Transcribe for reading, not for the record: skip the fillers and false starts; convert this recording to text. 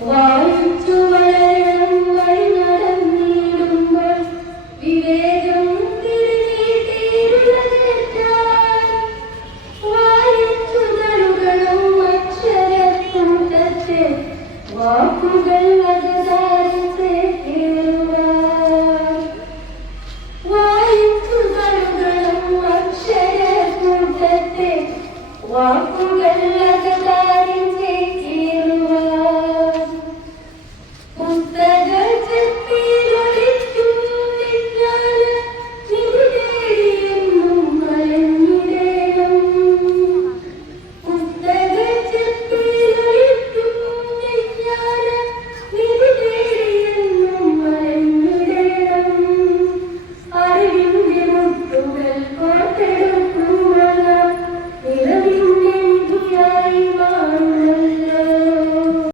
വായിച്ചു വളരണം വഴി നടന്നിടുമ്പോൾ വിവേകം തിരിനീട്ടിരുളകറ്റാൻ വായിച്ചു തരുകളും അക്ഷരക്കൂട്ടത്തിൽ വാക്കുകൾ